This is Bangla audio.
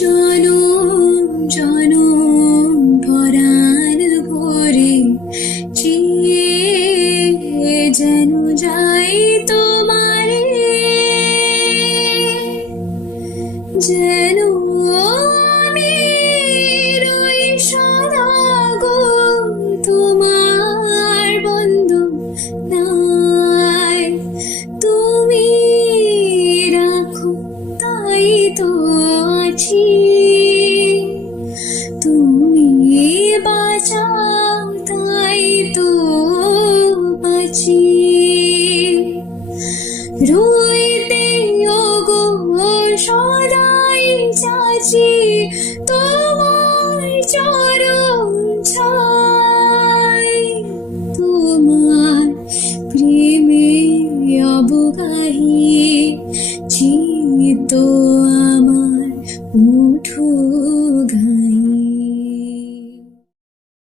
জনম জনম পরাণ ভরে চিয়ে যেন যাই তোমারে, যেন আমি রই সদা গো তোমার বন্ধু নাই। তুমি রাখো তাই তো আছি, তুমি বাঁচাও তাই তো আছি। রইতে ওগো সদাই চাচি তোমার চরণ ছাই, তোমার প্রেমে অবগাহী চিত্ত আমার উঠো গান।